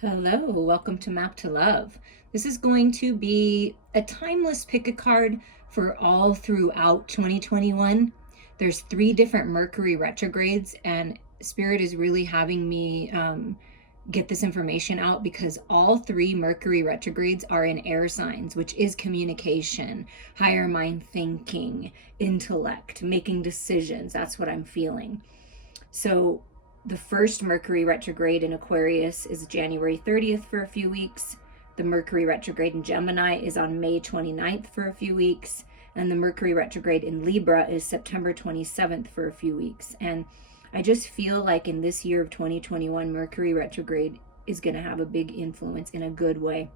Hello, welcome to Map to Love. This is going to be a timeless pick a card for all throughout 2021. There's 3 different Mercury retrogrades, and Spirit is really having me get this information out because all 3 Mercury retrogrades are in air signs, which is communication, higher mind thinking, intellect, making decisions. That's what I'm feeling. So the first Mercury retrograde in Aquarius is January 30th for a few weeks. The Mercury retrograde in Gemini is on May 29th for a few weeks. And the Mercury retrograde in Libra is September 27th for a few weeks. And I just feel like in this year of 2021, Mercury retrograde is going to have a big influence in a good way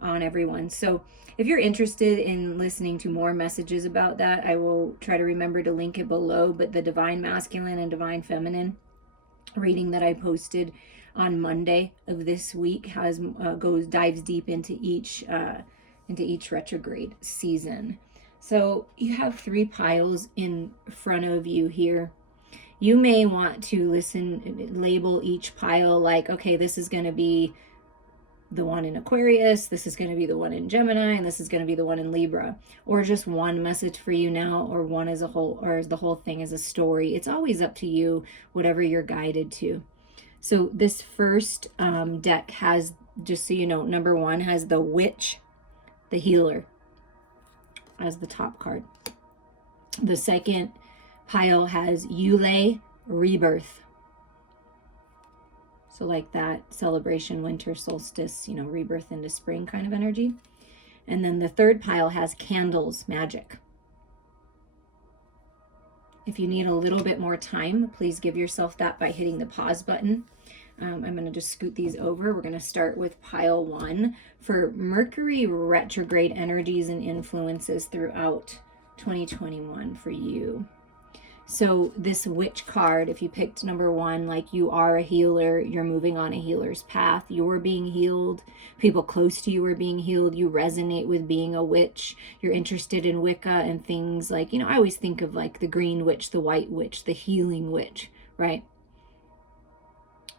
on everyone. So if you're interested in listening to more messages about that, I will try to remember to link it below. But the Divine Masculine and Divine Feminine reading that I posted on Monday of this week has dives deep into each retrograde season. So you have 3 piles in front of you here. You may want to label each pile like, okay, this is going to be the one in Aquarius, this is going to be the one in Gemini, and this is going to be the one in Libra, or just one message for you now, or one as a whole, or the whole thing as a story. It's always up to you, whatever you're guided to. So this first deck has, just so you know, number 1 has the Witch, the Healer, as the top card. The second pile has Yule, Rebirth. So like that celebration, winter solstice, rebirth into spring kind of energy. And then the third pile has Candles, Magic. If you need a little bit more time, please give yourself that by hitting the pause button. I'm going to just scoot these over. We're going to start with pile 1 for Mercury retrograde energies and influences throughout 2021 for you. So this Witch card, if you picked number 1, like you are a healer, you're moving on a healer's path, you're being healed, people close to you are being healed, you resonate with being a witch, you're interested in Wicca and things like, I always think of like the green witch, the white witch, the healing witch, right?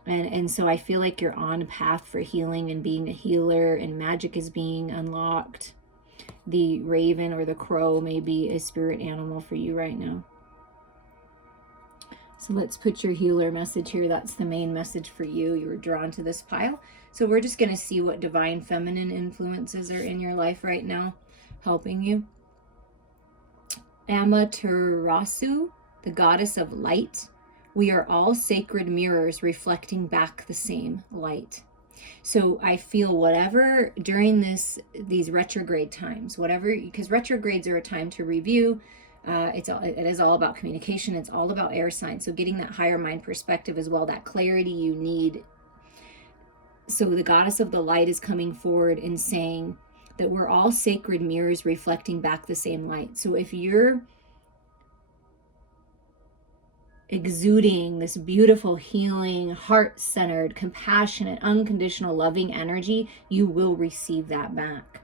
And so I feel like you're on a path for healing and being a healer, and magic is being unlocked. The raven or the crow may be a spirit animal for you right now. So let's put your healer message here. That's the main message for you. You were drawn to this pile. So we're just going to see what divine feminine influences are in your life right now, helping you. Amaterasu, the goddess of light. We are all sacred mirrors reflecting back the same light. So I feel whatever during these retrograde times, whatever, because retrogrades are a time to review. It is all about communication. It's all about air signs. So getting that higher mind perspective as well, that clarity you need. So the goddess of the light is coming forward and saying that we're all sacred mirrors reflecting back the same light. So if you're exuding this beautiful, healing, heart-centered, compassionate, unconditional, loving energy, you will receive that back.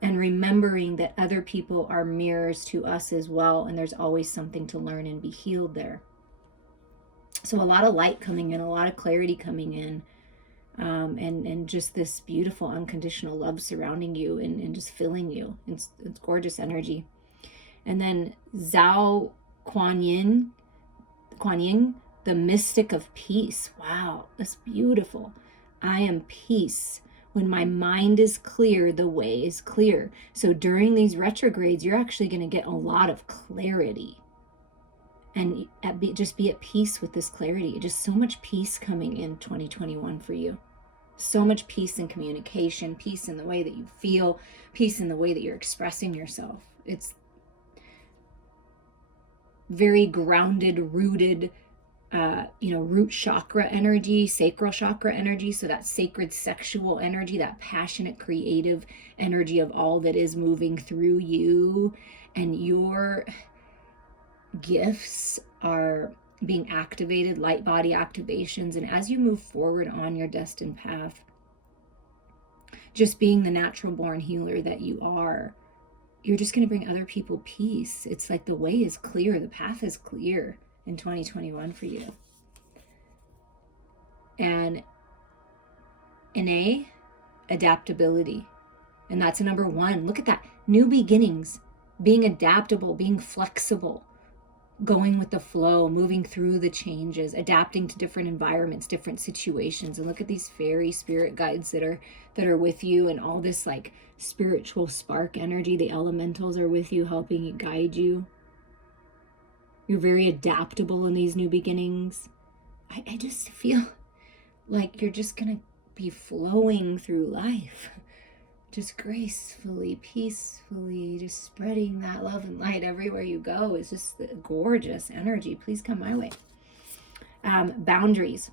And remembering that other people are mirrors to us as well, and there's always something to learn and be healed there. So a lot of light coming in, a lot of clarity coming in, and just this beautiful unconditional love surrounding you and just filling you. It's gorgeous energy. And then Zhao Kuan Yin, the mystic of peace. Wow, that's beautiful. I am peace. When my mind is clear, the way is clear. So during these retrogrades, you're actually going to get a lot of clarity. And just be at peace with this clarity. Just so much peace coming in 2021 for you. So much peace in communication, peace in the way that you feel, peace in the way that you're expressing yourself. It's very grounded, rooted, root chakra energy, sacral chakra energy. So that sacred sexual energy, that passionate, creative energy of all that is moving through you, and your gifts are being activated, light body activations. And as you move forward on your destined path, just being the natural born healer that you are, you're just going to bring other people peace. It's like the way is clear, the path is clear in 2021 for you. And An A, adaptability. And that's a number one. Look at that. New beginnings, being adaptable, being flexible, going with the flow, moving through the changes, adapting to different environments, different situations. And look at these fairy spirit guides that are with you, and all this like spiritual spark energy. The elementals are with you, helping you, guide you. You're very adaptable in these new beginnings. I just feel like you're just gonna be flowing through life, just gracefully, peacefully, just spreading that love and light everywhere you go. It's just gorgeous energy. Please come my way. Boundaries.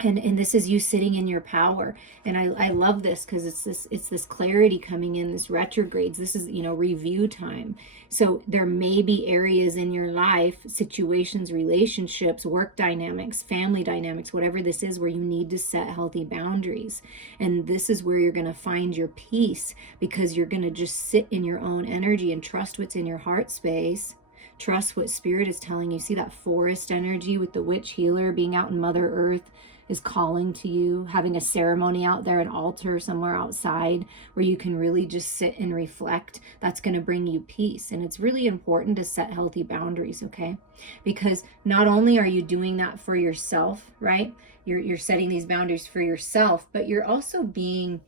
And this is you sitting in your power. And I love this because it's this clarity coming in, this retrogrades. This is, review time. So there may be areas in your life, situations, relationships, work dynamics, family dynamics, whatever this is, where you need to set healthy boundaries. And this is where you're going to find your peace, because you're going to just sit in your own energy and trust what's in your heart space. Trust what spirit is telling you. See that forest energy with the witch healer being out in Mother Earth is calling to you, having a ceremony out there, an altar somewhere outside where you can really just sit and reflect. That's going to bring you peace. And it's really important to set healthy boundaries, okay? Because not only are you doing that for yourself, right? You're setting these boundaries for yourself, but you're also being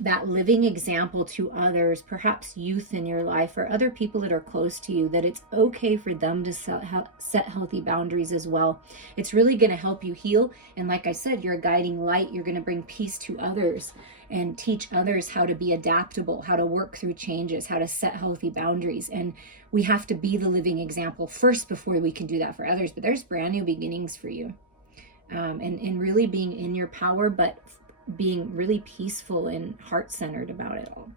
that living example to others, perhaps youth in your life or other people that are close to you, that it's okay for them to set healthy boundaries as well. It's really going to help you heal. And like I said, you're a guiding light. You're going to bring peace to others and teach others how to be adaptable, how to work through changes, how to set healthy boundaries. And we have to be the living example first before we can do that for others. But there's brand new beginnings for you. And really being in your power, but being really peaceful and heart-centered about it all.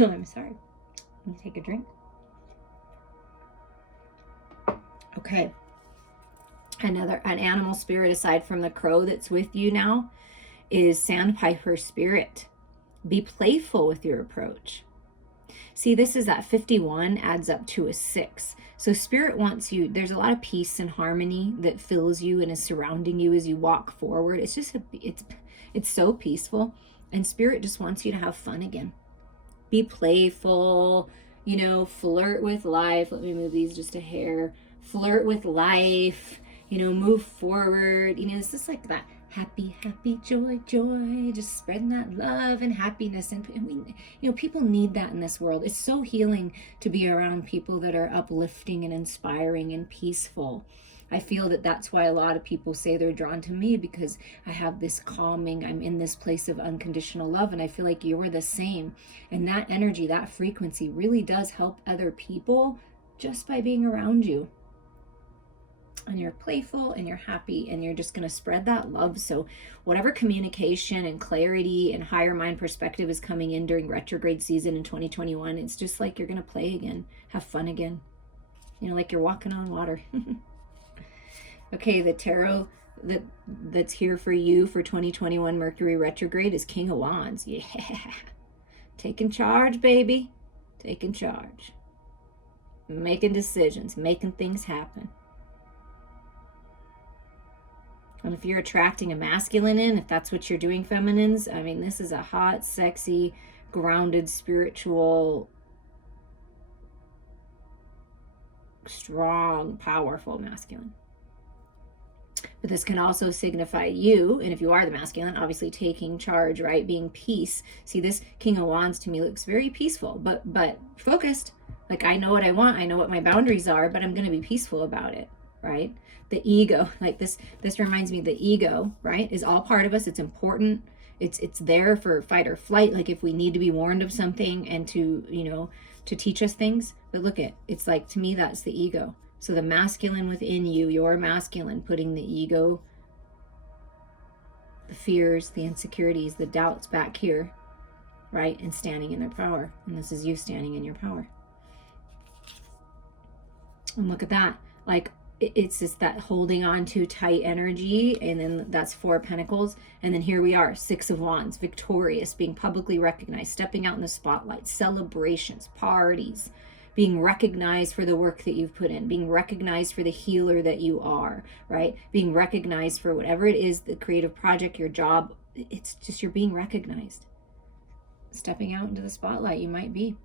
I'm sorry. Let me take a drink. Okay. An animal spirit aside from the crow that's with you now is sandpiper spirit. Be playful with your approach. See, this is that 51 adds up to a 6. So spirit wants you, there's a lot of peace and harmony that fills you and is surrounding you as you walk forward. It's just, it's so peaceful. And spirit just wants you to have fun again. Be playful, flirt with life. Let me move these just a hair. Flirt with life, move forward. It's just like that. Happy, happy, joy, joy, just spreading that love and happiness. And we, people need that in this world. It's so healing to be around people that are uplifting and inspiring and peaceful. I feel that that's why a lot of people say they're drawn to me, because I have this calming, I'm in this place of unconditional love, and I feel like you're the same. And that energy, that frequency really does help other people just by being around you. And you're playful and you're happy and you're just going to spread that love. So whatever communication and clarity and higher mind perspective is coming in during retrograde season in 2021, it's just like you're going to play again, have fun again, like you're walking on water. Okay, the tarot that's here for you for 2021 Mercury retrograde is King of Wands. Yeah, taking charge, baby, taking charge, making decisions, making things happen. And if you're attracting a masculine if that's what you're doing, feminines, this is a hot, sexy, grounded, spiritual, strong, powerful masculine. But this can also signify you, and if you are the masculine, obviously taking charge, right? Being peace. See, this King of Wands to me looks very peaceful, but focused. Like, I know what I want, I know what my boundaries are, but I'm going to be peaceful about it, right? The ego, like this reminds me, the ego, right, is all part of us. It's important. It's there for fight or flight. Like if we need to be warned of something and to teach us things. But look it's like, to me, that's the ego. So the masculine within you, your masculine, putting the ego, the fears, the insecurities, the doubts back here, right? And standing in their power. And this is you standing in your power. And look at that. Like, it's just that holding on to tight energy, and then that's 4 Pentacles, and then here we are, 6 of Wands, victorious, being publicly recognized, stepping out in the spotlight, celebrations, parties, being recognized for the work that you've put in, being recognized for the healer that you are, right? Being recognized for whatever it is, the creative project, your job. It's just, you're being recognized. Stepping out into the spotlight, you might be.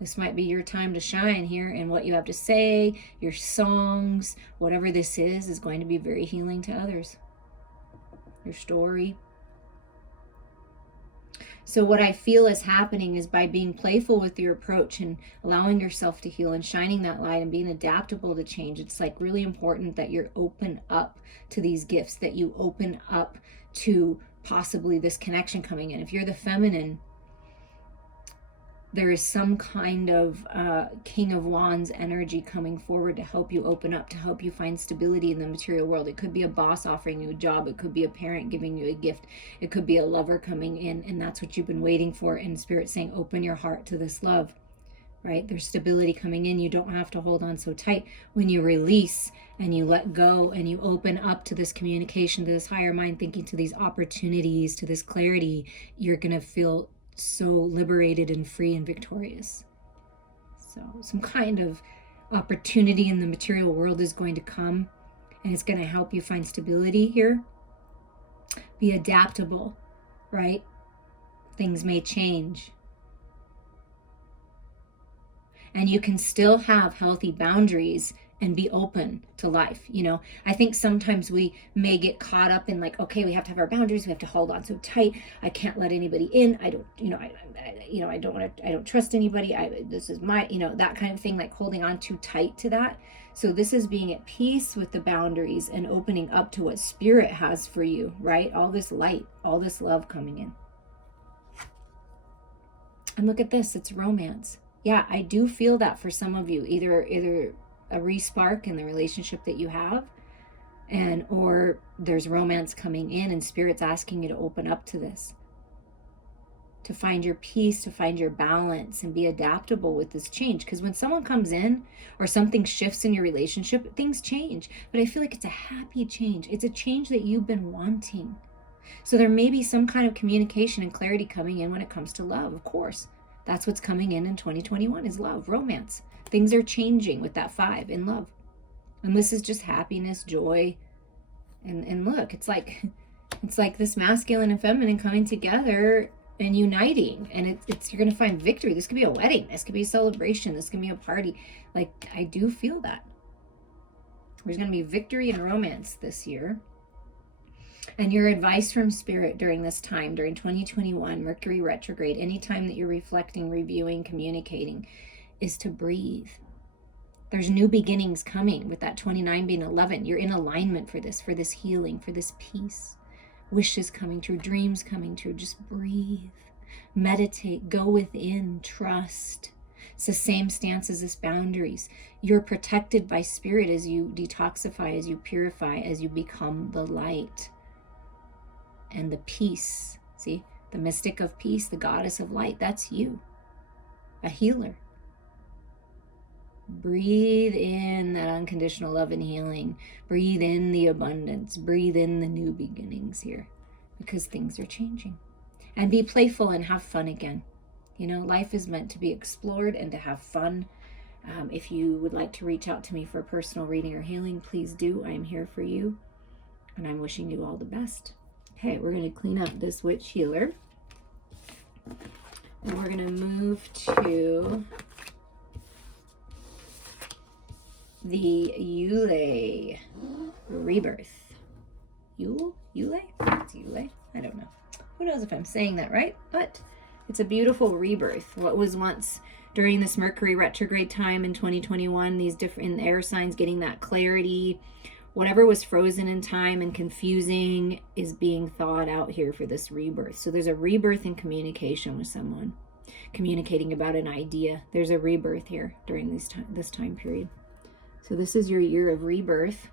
This might be your time to shine here, and what you have to say, your songs, whatever this is going to be very healing to others. Your story. So what I feel is happening is by being playful with your approach and allowing yourself to heal and shining that light and being adaptable to change, it's like really important that you're open up to these gifts, that you open up to possibly this connection coming in. If you're the feminine, there is some kind of King of Wands energy coming forward to help you open up, to help you find stability in the material world. It could be a boss offering you a job. It could be a parent giving you a gift. It could be a lover coming in, and that's what you've been waiting for. And Spirit saying, open your heart to this love, right? There's stability coming in. You don't have to hold on so tight. When you release and you let go and you open up to this communication, to this higher mind thinking, to these opportunities, to this clarity, you're going to feel so liberated and free and victorious. So some kind of opportunity in the material world is going to come, and it's going to help you find stability here. Be adaptable, right? Things may change. And you can still have healthy boundaries and be open to life. You know, I think sometimes we may get caught up in like, okay, we have to have our boundaries. We have to hold on so tight. I can't let anybody in. I don't, I don't trust anybody. This is my, that kind of thing, like holding on too tight to that. So this is being at peace with the boundaries and opening up to what Spirit has for you, right? All this light, all this love coming in. And look at this, it's romance. Yeah, I do feel that for some of you, either a re-spark in the relationship that you have, or there's romance coming in and Spirit's asking you to open up to this, to find your peace, to find your balance and be adaptable with this change. Because when someone comes in or something shifts in your relationship, things change. But I feel like it's a happy change. It's a change that you've been wanting. So there may be some kind of communication and clarity coming in when it comes to love, of course. That's what's coming in 2021 is love, romance. Things are changing with that 5 in love. And this is just happiness, joy. And look, it's like this masculine and feminine coming together and uniting. And you're going to find victory. This could be a wedding. This could be a celebration. This could be a party. Like, I do feel that. There's going to be victory and romance this year. And your advice from Spirit during this time, during 2021, Mercury Retrograde, anytime that you're reflecting, reviewing, communicating, is to breathe. There's new beginnings coming with that 29 being 11. You're in alignment for this healing, for this peace. Wishes coming true, dreams coming true. Just breathe, meditate, go within, trust. It's the same stance as this boundaries. You're protected by Spirit as you detoxify, as you purify, as you become the light. And the peace, see, the mystic of peace, the goddess of light, that's you, a healer. Breathe in that unconditional love and healing. Breathe in the abundance. Breathe in the new beginnings here, because things are changing. And be playful and have fun again. Life is meant to be explored and to have fun. If you would like to reach out to me for a personal reading or healing, please do. I am here for you, and I'm wishing you all the best. Okay, we're going to clean up this witch healer. And we're going to move to the Yule Rebirth. Yule? It's Yule? I don't know. Who knows if I'm saying that right? But it's a beautiful rebirth. What was once during this Mercury retrograde time in 2021, these different air signs getting that clarity. Whatever was frozen in time and confusing is being thawed out here for this rebirth. So there's a rebirth in communication with someone, communicating about an idea. There's a rebirth here during this time period. So this is your year of rebirth.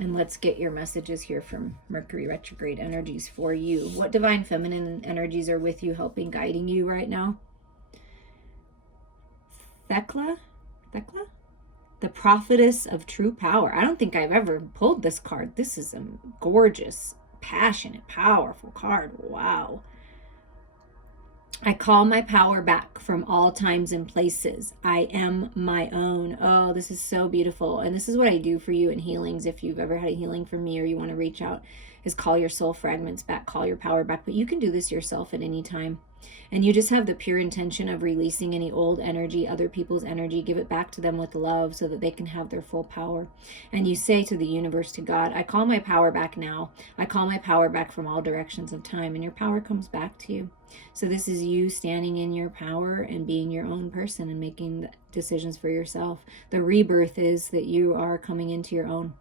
And let's get your messages here from Mercury retrograde energies for you. What divine feminine energies are with you, helping, guiding you right now? Thecla? The prophetess of true power. I don't think I've ever pulled this card. This is a gorgeous, passionate, powerful card. Wow. I call my power back from all times and places. I am my own. Oh, this is so beautiful. And this is what I do for you in healings. If you've ever had a healing from me or you want to reach out, is call your soul fragments back, call your power back. But you can do this yourself at any time. And you just have the pure intention of releasing any old energy, other people's energy, give it back to them with love so that they can have their full power. And you say to the universe, to God, I call my power back now. I call my power back from all directions of time, and your power comes back to you. So this is you standing in your power and being your own person and making decisions for yourself. The rebirth is that you are coming into your own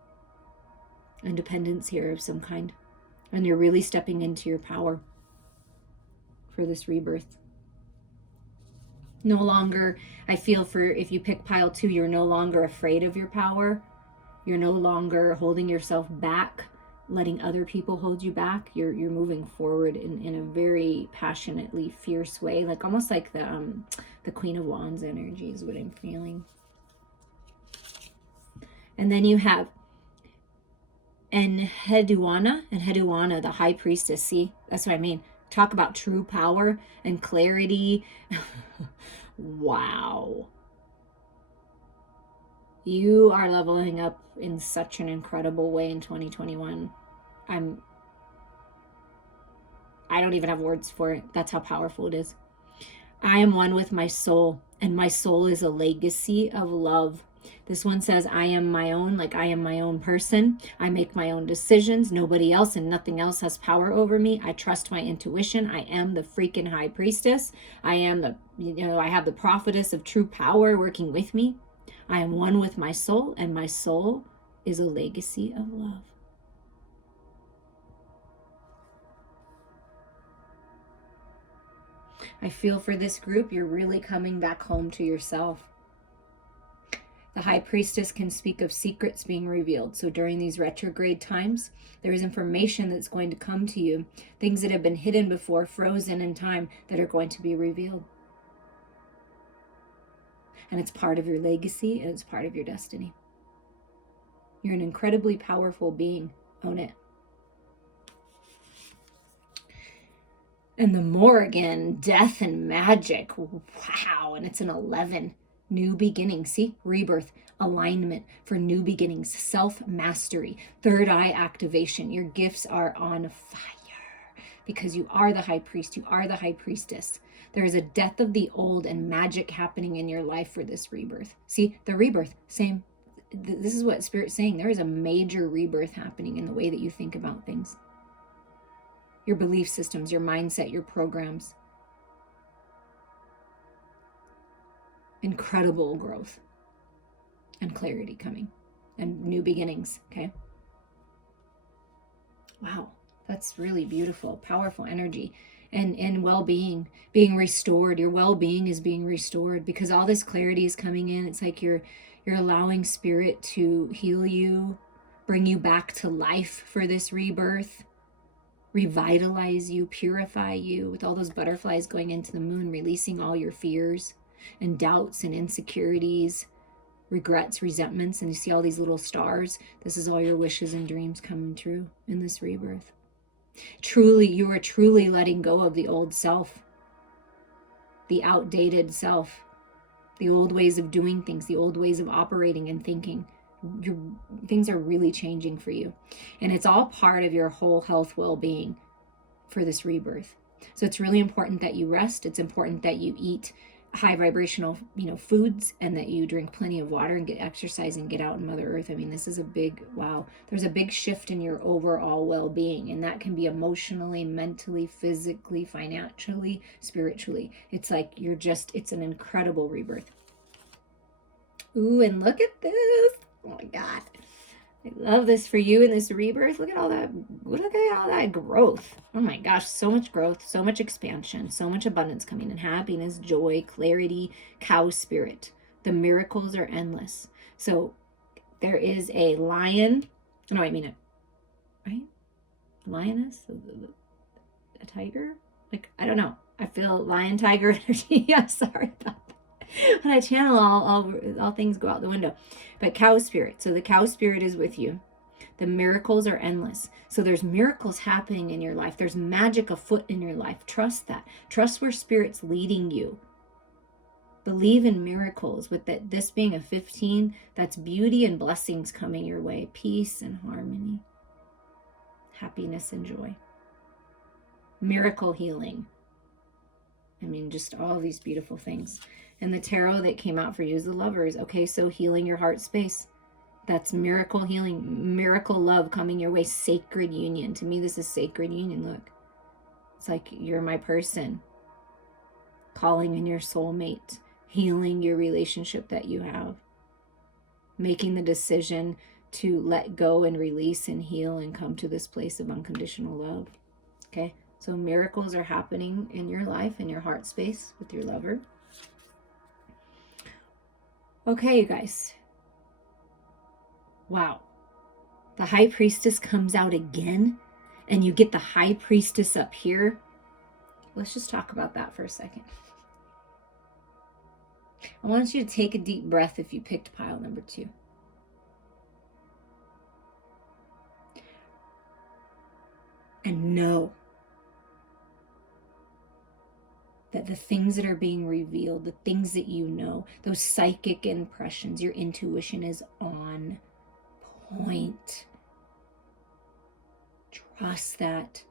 independence here of some kind. And you're really stepping into your power for this rebirth. No longer, I feel for if you pick pile 2, you're no longer afraid of your power. You're no longer holding yourself back, letting other people hold you back. You're moving forward in a very passionately fierce way, like almost like the Queen of Wands energy is what I'm feeling. And then you have Enheduanna, the high priestess. See, that's what I mean. Talk about true power and clarity. Wow. You are leveling up in such an incredible way in 2021. I don't even have words for it. That's how powerful it is. I am one with my soul, and my soul is a legacy of love. This one says, I am my own, like I am my own person. I make my own decisions. Nobody else and nothing else has power over me. I trust my intuition. I am the freaking high priestess. I am I have the prophetess of true power working with me. I am one with my soul, and my soul is a legacy of love. I feel for this group, you're really coming back home to yourself. The high priestess can speak of secrets being revealed. So during these retrograde times, there is information that's going to come to you, things that have been hidden before, frozen in time, that are going to be revealed. And it's part of your legacy, and it's part of your destiny. You're an incredibly powerful being. Own it. And the Morrigan, death and magic. Wow. And it's an 11. New beginning. See, rebirth, alignment for new beginnings, self-mastery, third eye activation. Your gifts are on fire because you are the high priest. You are the high priestess. There is a death of the old and magic happening in your life for this rebirth. See, the rebirth, same. This is what Spirit's saying. There is a major rebirth happening in the way that you think about things. Your belief systems, your mindset, your programs. Incredible growth and clarity coming and new beginnings. Okay. Wow. That's really beautiful, powerful energy and well-being, being restored. Your well-being is being restored because all this clarity is coming in. It's like you're allowing Spirit to heal you, bring you back to life for this rebirth, revitalize you, purify you with all those butterflies going into the moon, releasing all your fears and doubts and insecurities, regrets, resentments, and you see all these little stars. This is all your wishes and dreams coming true in this rebirth. Truly, you are truly letting go of the old self, the outdated self, the old ways of doing things, the old ways of operating and thinking. Things are really changing for you. And it's all part of your whole health well-being for this rebirth. So it's really important that you rest. It's important that you eat high vibrational, foods, and that you drink plenty of water and get exercise and get out in Mother Earth. I mean, this is a big, wow. There's a big shift in your overall well-being, and that can be emotionally, mentally, physically, financially, spiritually. It's like it's an incredible rebirth. Ooh, and look at this. Oh my God. I love this for you in this rebirth. Look at all that growth. Oh my gosh, so much growth, so much expansion, so much abundance coming in, happiness, joy, clarity, cow spirit. The miracles are endless. So there is a lion. No, I mean it. Right? Lioness? A tiger? Like, I don't know. I feel lion, tiger energy. Yeah, sorry about that. When I channel, all things go out the window. But cow spirit. So the cow spirit is with you. The miracles are endless. So there's miracles happening in your life. There's magic afoot in your life. Trust that. Trust where Spirit's leading you. Believe in miracles. With that, this being a 15, that's beauty and blessings coming your way. Peace and harmony. Happiness and joy. Miracle healing. I mean, just all these beautiful things. And the tarot that came out for you is the Lovers. Okay, so healing your heart space. That's miracle healing, miracle love coming your way, sacred union. To me, this is sacred union. Look, it's like you're my person. Calling in your soulmate, healing your relationship that you have. Making the decision to let go and release and heal and come to this place of unconditional love. Okay, so miracles are happening in your life, in your heart space with your lover. Okay, you guys. Wow. The High Priestess comes out again, and you get the High Priestess up here. Let's just talk about that for a second. I want you to take a deep breath if you picked pile number 2. And know that the things that are being revealed, the things that you know, those psychic impressions, your intuition is on point. Trust that.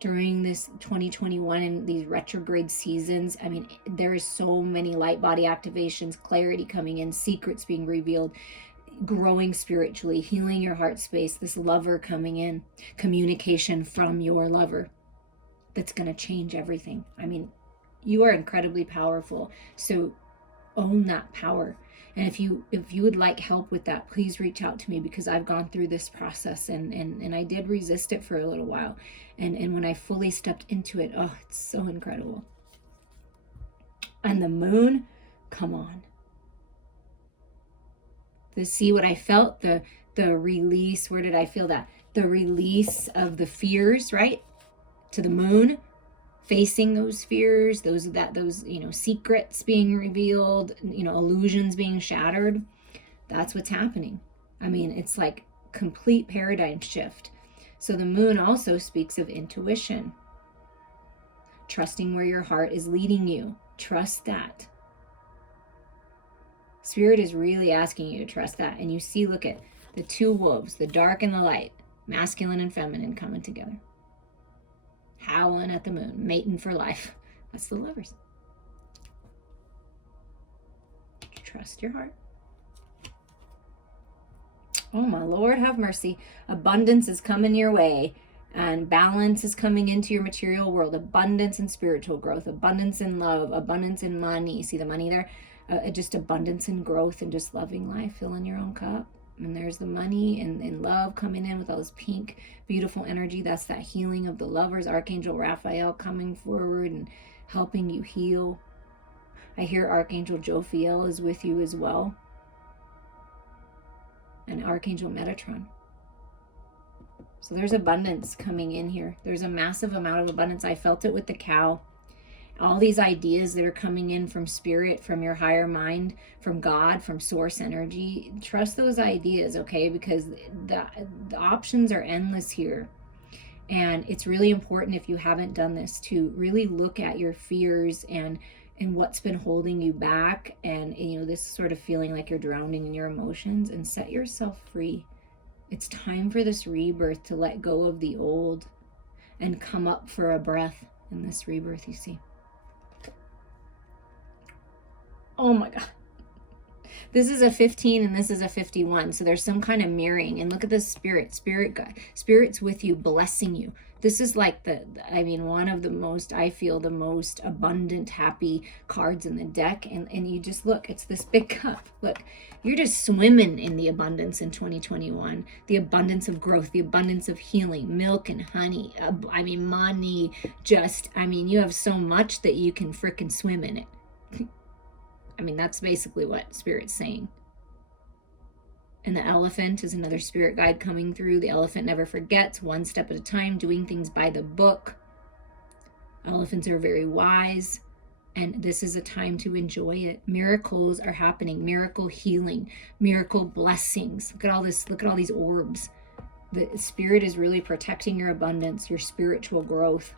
During this 2021 and these retrograde seasons, I mean, there is so many light body activations, clarity coming in, secrets being revealed, growing spiritually, healing your heart space, this lover coming in, communication from your lover that's going to change everything. I mean, you are incredibly powerful. So own that power. And if you would like help with that, please reach out to me, because I've gone through this process and I did resist it for a little while. And when I fully stepped into it, oh, it's so incredible. And the moon, come on. See what I felt, the release, where did I feel that? The release of the fears, right? To the moon. Facing those fears, those secrets being revealed, illusions being shattered. That's what's happening. I mean, it's like complete paradigm shift. So the moon also speaks of intuition. Trusting where your heart is leading you. Trust that. Spirit is really asking you to trust that. And you see, look at the 2 wolves, the dark and the light, masculine and feminine coming together. Howling at the moon, mating for life. That's the Lovers. Trust your heart. Oh my Lord, have mercy. Abundance is coming your way, and balance is coming into your material world. Abundance and spiritual growth, abundance in love, abundance in money. See the money there? Just abundance and growth and just loving life, filling your own cup. And there's the money and love coming in with all this pink, beautiful energy. That's that healing of the Lovers. Archangel Raphael coming forward and helping you heal. I hear Archangel Jophiel is with you as well. And Archangel Metatron. So there's abundance coming in here. There's a massive amount of abundance. I felt it with the cow. All these ideas that are coming in from spirit, from your higher mind, from God, from source energy. Trust those ideas, okay? Because the options are endless here. And it's really important, if you haven't done this, to really look at your fears and what's been holding you back, and this sort of feeling like you're drowning in your emotions, and set yourself free. It's time for this rebirth, to let go of the old and come up for a breath in this rebirth, you see. Oh my God. This is a 15 and this is a 51. So there's some kind of mirroring. And look at this spirit guide. Spirit's with you, blessing you. This is like one of the most, I feel, the most abundant, happy cards in the deck. And you just look, it's this big cup. Look, you're just swimming in the abundance in 2021. The abundance of growth, the abundance of healing, milk and honey. Money, you have so much that you can frickin' swim in it. That's basically what Spirit's saying. And the elephant is another spirit guide coming through. The elephant never forgets, one step at a time, doing things by the book. Elephants are very wise, and this is a time to enjoy it. Miracles are happening, miracle healing, miracle blessings. Look at all this, look at all these orbs. The spirit is really protecting your abundance, your spiritual growth,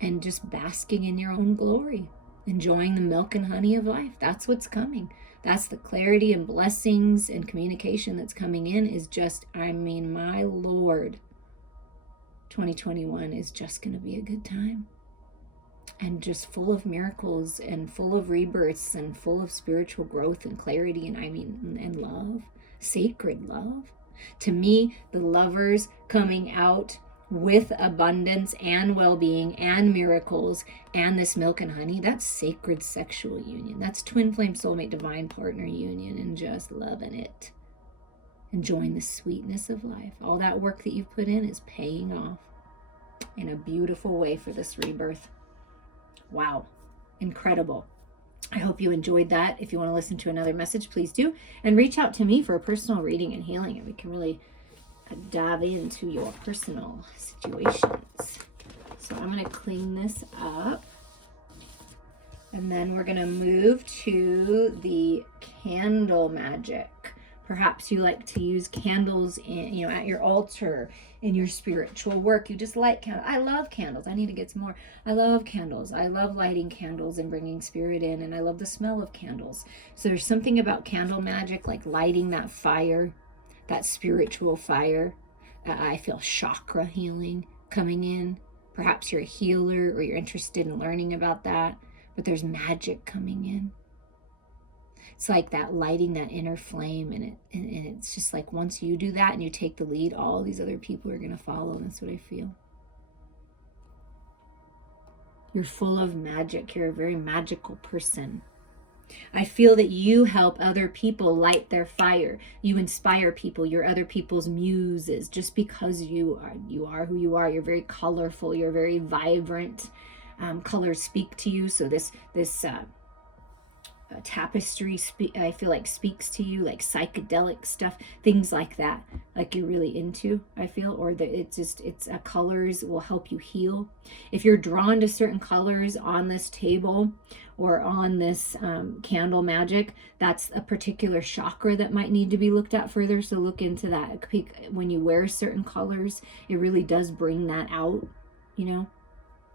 and just basking in your own glory, enjoying the milk and honey of life. That's what's coming. That's the clarity and blessings and communication that's coming in. Is just, I mean, my Lord, 2021 is just going to be a good time. And just full of miracles and full of rebirths and full of spiritual growth and clarity, and and love, sacred love. To me, the lovers coming out with abundance and well-being and miracles and this milk and honey, that's sacred sexual union. That's twin flame soulmate divine partner union, and just loving it. Enjoying the sweetness of life. All that work that you've put in is paying off in a beautiful way for this rebirth. Wow, incredible. I hope you enjoyed that. If you want to listen to another message, please do. And reach out to me for a personal reading and healing, and we can really dive into your personal situations. So I'm going to clean this up. And then we're going to move to the candle magic. Perhaps you like to use candles in, at your altar, in your spiritual work. You just light candles. I love candles. I need to get some more. I love candles. I love lighting candles and bringing spirit in, and I love the smell of candles. So there's something about candle magic, like lighting that fire, that spiritual fire. I feel chakra healing coming in. Perhaps you're a healer or you're interested in learning about that, but there's magic coming in. It's like that lighting that inner flame, and it's just like once you do that and you take the lead, all these other people are going to follow. That's what I feel. You're full of magic. You're a very magical person. I feel that you help other people light their fire. You inspire people. You're other people's muses just because you are who you are. You're very colorful. You're very vibrant. Colors speak to you. So this tapestry I feel like speaks to you, like psychedelic stuff, things like that, like you're really into, I feel, or that it's colors will help you heal. If you're drawn to certain colors on this table or on this candle magic, that's a particular chakra that might need to be looked at further. So look into that. When you wear certain colors, it really does bring that out,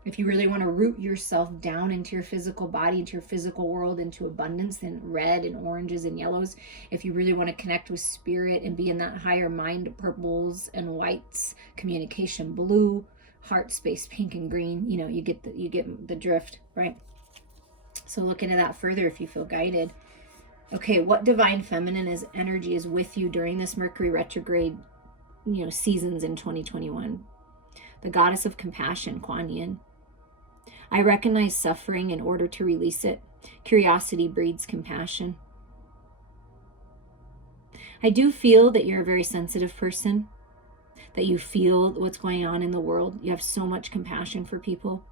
If you really want to root yourself down into your physical body, into your physical world, into abundance, then red and oranges and yellows. If you really want to connect with spirit and be in that higher mind, purples and whites, communication, blue, heart space, pink and green. You get the drift, right? So look into that further if you feel guided. Okay, what divine feminine energy is with you during this Mercury retrograde, seasons in 2021? The goddess of compassion, Kuan Yin. I recognize suffering in order to release it. Curiosity breeds compassion. I do feel that you're a very sensitive person, that you feel what's going on in the world. You have so much compassion for people.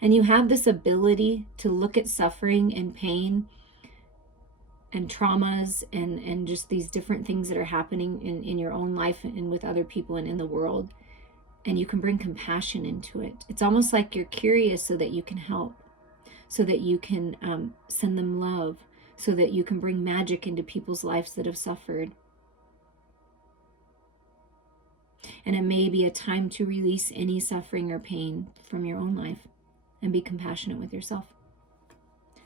And you have this ability to look at suffering and pain and traumas and just these different things that are happening in your own life and with other people and in the world. And you can bring compassion into it. It's almost like you're curious so that you can help, so that you can send them love, so that you can bring magic into people's lives that have suffered. And it may be a time to release any suffering or pain from your own life and be compassionate with yourself.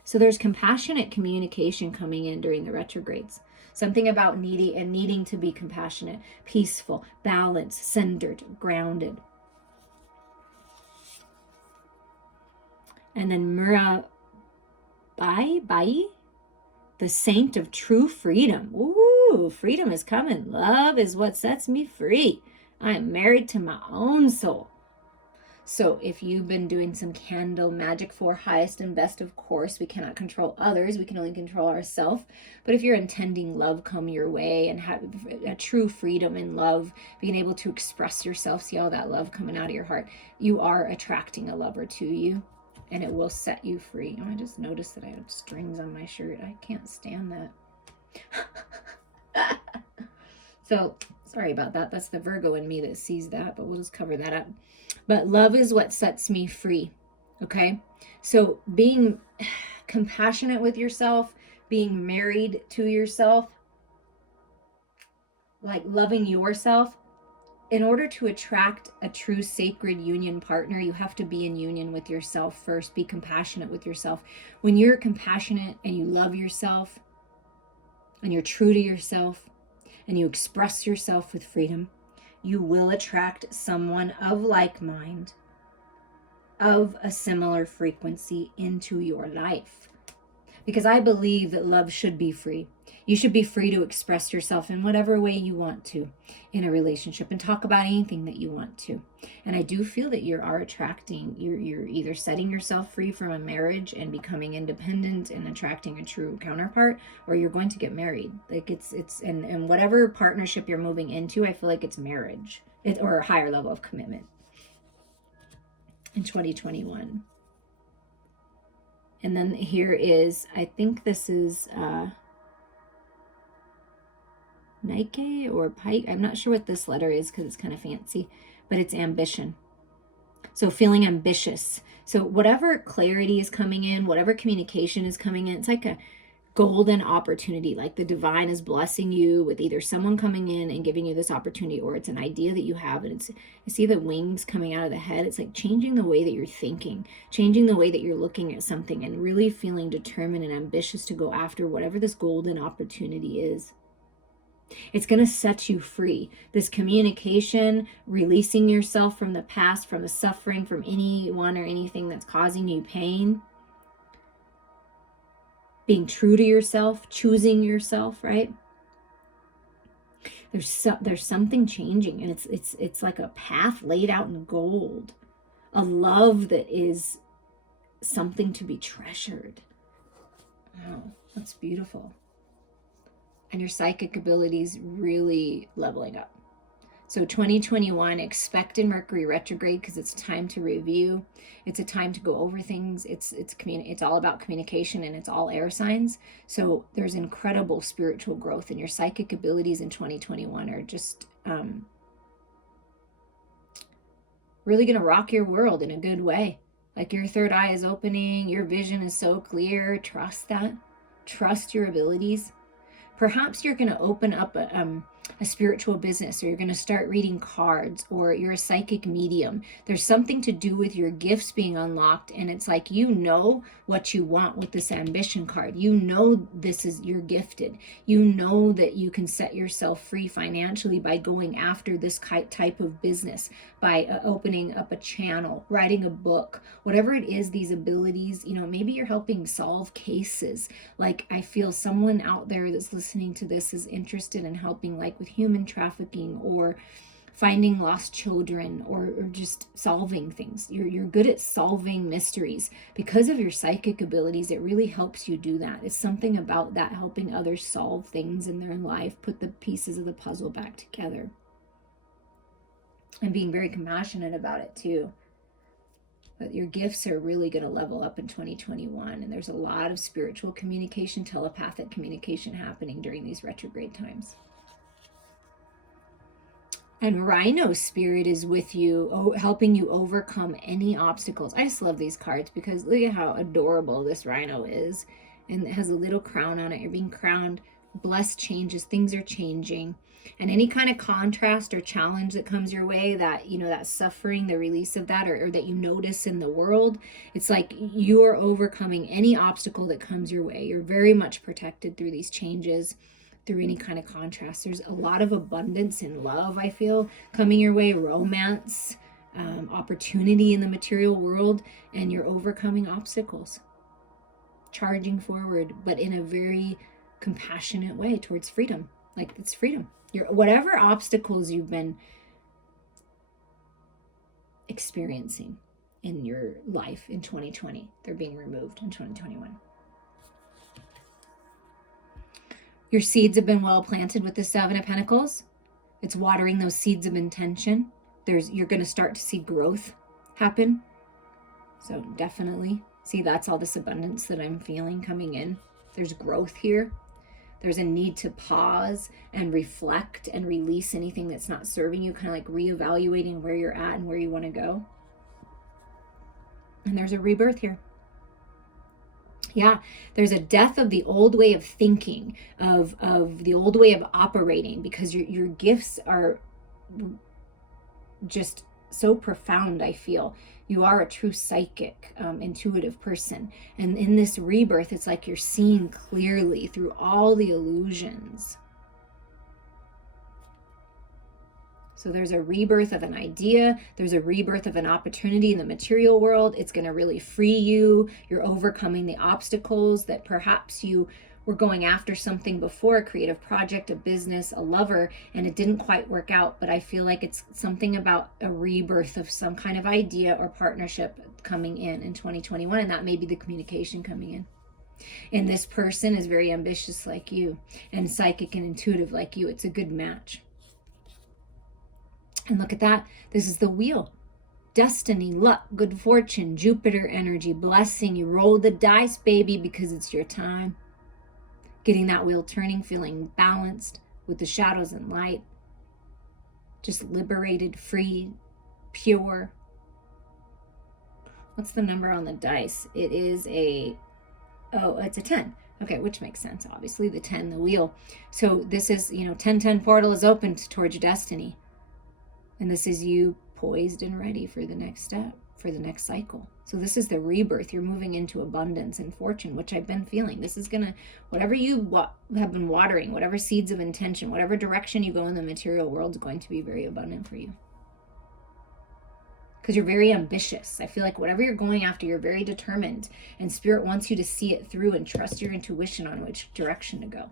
So there's compassionate communication coming in during the retrogrades. Something about needing to be compassionate, peaceful, balanced, centered, grounded. And then Bai, the saint of true freedom. Ooh, freedom is coming. Love is what sets me free. I am married to my own soul. So if you've been doing some candle magic for highest and best, of course, we cannot control others. We can only control ourselves. But if you're intending love come your way and have a true freedom in love, being able to express yourself, see all that love coming out of your heart, you are attracting a lover to you, and it will set you free. Oh, I just noticed that I have strings on my shirt. I can't stand that. So sorry about that. That's the Virgo in me that sees that, but we'll just cover that up. But love is what sets me free, okay? So being compassionate with yourself, being married to yourself, like loving yourself. In order to attract a true sacred union partner, you have to be in union with yourself first. Be compassionate with yourself. When you're compassionate and you love yourself and you're true to yourself and you express yourself with freedom, you will attract someone of like mind, of a similar frequency into your life. Because I believe that love should be free. You should be free to express yourself in whatever way you want to in a relationship and talk about anything that you want to. And I do feel that you are attracting, you're either setting yourself free from a marriage and becoming independent and attracting a true counterpart, or you're going to get married. Like it's and whatever partnership you're moving into, I feel like it's marriage or a higher level of commitment in 2021. And then here is, I think this is Nike or Pike. I'm not sure what this letter is because it's kind of fancy, but it's ambition. So feeling ambitious. So whatever clarity is coming in, whatever communication is coming in, it's like a golden opportunity. Like the divine is blessing you with either someone coming in and giving you this opportunity, or it's an idea that you have, and it's, I see the wings coming out of the head. It's like changing the way that you're thinking, changing the way that you're looking at something, and really feeling determined and ambitious to go after whatever this golden opportunity is. It's going to set you free. This communication, releasing yourself from the past, from the suffering, from anyone or anything that's causing you pain. Being true to yourself, choosing yourself, right? There's something changing, and it's like a path laid out in gold. A love that is something to be treasured. Wow, that's beautiful. And your psychic abilities really leveling up. So 2021, expect in Mercury retrograde because it's time to review. It's a time to go over things. It's all about communication, and it's all air signs. So there's incredible spiritual growth, and your psychic abilities in 2021 are just really going to rock your world in a good way. Like your third eye is opening. Your vision is so clear. Trust that. Trust your abilities. Perhaps you're going to open up a spiritual business, or you're going to start reading cards, or you're a psychic medium. There's something to do with your gifts being unlocked, and it's like you know what you want with this ambition card. You know this is, you're gifted. You know that you can set yourself free financially by going after this type of business, by opening up a channel, writing a book, whatever it is, these abilities, maybe you're helping solve cases. Like I feel someone out there that's listening to this is interested in helping, like with human trafficking or finding lost children, or just solving things. You're good at solving mysteries because of your psychic abilities. It really helps you do that. It's something about that, helping others solve things in their life, put the pieces of the puzzle back together, and being very compassionate about it too. But your gifts are really going to level up in 2021, and there's a lot of spiritual communication, telepathic communication happening during these retrograde times. And Rhino Spirit is with you, helping you overcome any obstacles. I just love these cards because look at how adorable this rhino is. And it has a little crown on it. You're being crowned. Blessed changes. Things are changing. And any kind of contrast or challenge that comes your way, that, that suffering, the release of that, or that you notice in the world, it's like you are overcoming any obstacle that comes your way. You're very much protected through these changes, through any kind of contrast. There's a lot of abundance in love, I feel, coming your way, romance, opportunity in the material world, and you're overcoming obstacles, charging forward, but in a very compassionate way towards freedom. Like it's freedom. Whatever obstacles you've been experiencing in your life in 2020, they're being removed in 2021. Your seeds have been well planted with the Seven of Pentacles. It's watering those seeds of intention. You're going to start to see growth happen. So definitely see, that's all this abundance that I'm feeling coming in. There's growth here. There's a need to pause and reflect and release anything that's not serving you, kind of like reevaluating where you're at and where you want to go. And there's a rebirth here. Yeah, there's a death of the old way of thinking, of the old way of operating, because your gifts are just so profound. I feel you are a true psychic, intuitive person, and in this rebirth, it's like you're seeing clearly through all the illusions. So there's a rebirth of an idea. There's a rebirth of an opportunity in the material world. It's going to really free you. You're overcoming the obstacles that perhaps you were going after something before, a creative project, a business, a lover, and it didn't quite work out. But I feel like it's something about a rebirth of some kind of idea or partnership coming in 2021. And that may be the communication coming in. And this person is very ambitious like you and psychic and intuitive like you. It's a good match. And look at that. This is the wheel. Destiny, luck, good fortune, Jupiter energy, blessing. You roll the dice, baby, because it's your time. Getting that wheel turning, feeling balanced with the shadows and light. Just liberated, free, pure. What's the number on the dice? It is it's a 10. Okay, which makes sense, obviously, the 10, the wheel. So this is, 10-10 portal is open towards your destiny. And this is you poised and ready for the next step, for the next cycle. So this is the rebirth. You're moving into abundance and fortune, which I've been feeling. This is going to, whatever you have been watering, whatever seeds of intention, whatever direction you go in the material world is going to be very abundant for you. Because you're very ambitious. I feel like whatever you're going after, you're very determined. And Spirit wants you to see it through and trust your intuition on which direction to go.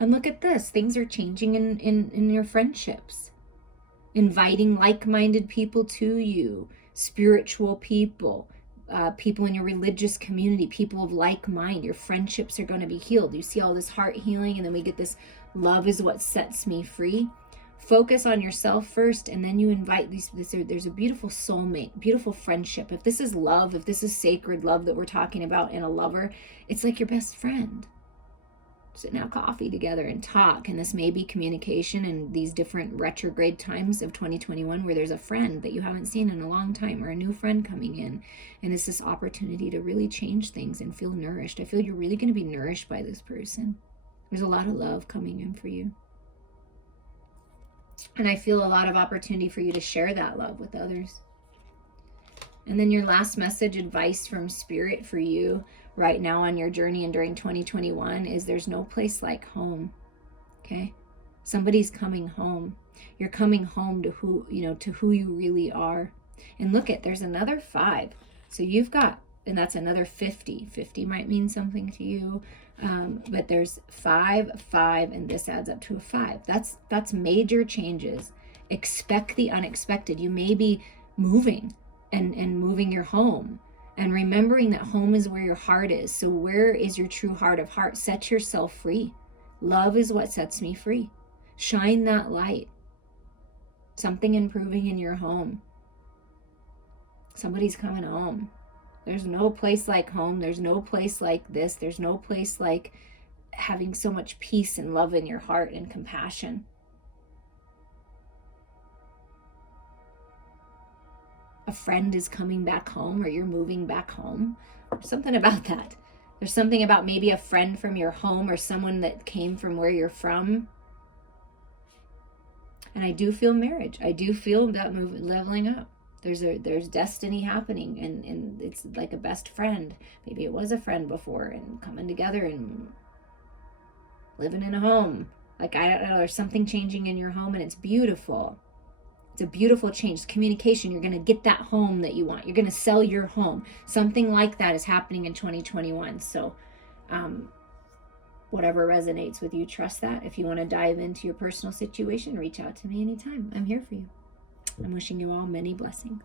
And look at this. Things are changing in your friendships. Inviting like-minded people to you, spiritual people, people in your religious community, people of like mind. Your friendships are going to be healed. You see all this heart healing, and then we get this love is what sets me free. Focus on yourself first, and then you invite there's a beautiful soulmate, beautiful friendship. If this is love, if this is sacred love that we're talking about in a lover, it's like your best friend. Sit and have coffee together and talk. And this may be communication in these different retrograde times of 2021 where there's a friend that you haven't seen in a long time or a new friend coming in. And it's this opportunity to really change things and feel nourished. I feel you're really going to be nourished by this person. There's a lot of love coming in for you. And I feel a lot of opportunity for you to share that love with others. And then your last message, advice from Spirit for you right now on your journey and during 2021 is there's no place like home. Okay? Somebody's coming home. You're coming home to who you really are. And look there's another 5. So you've got, and that's another 50. 50 might mean something to you. But there's 5, and this adds up to a 5. That's major changes. Expect the unexpected. You may be moving and moving your home. And remembering that home is where your heart is. So where is your true heart of heart? Set yourself free. Love is what sets me free. Shine that light. Something improving in your home. Somebody's coming home. There's no place like home. There's no place like this. There's no place like having so much peace and love in your heart and compassion. A friend is coming back home, or you're moving back home. There's something about that. There's something about maybe a friend from your home or someone that came from where you're from. And I do feel marriage. I do feel that leveling up. There's destiny happening, and it's like a best friend. Maybe it was a friend before, and coming together and living in a home. Like, I don't know, there's something changing in your home, and it's beautiful. It's a beautiful change. It's communication. You're going to get that home that you want. You're going to sell your home. Something like that is happening in 2021. So whatever resonates with you, trust that. If you want to dive into your personal situation, reach out to me anytime. I'm here for you. I'm wishing you all many blessings.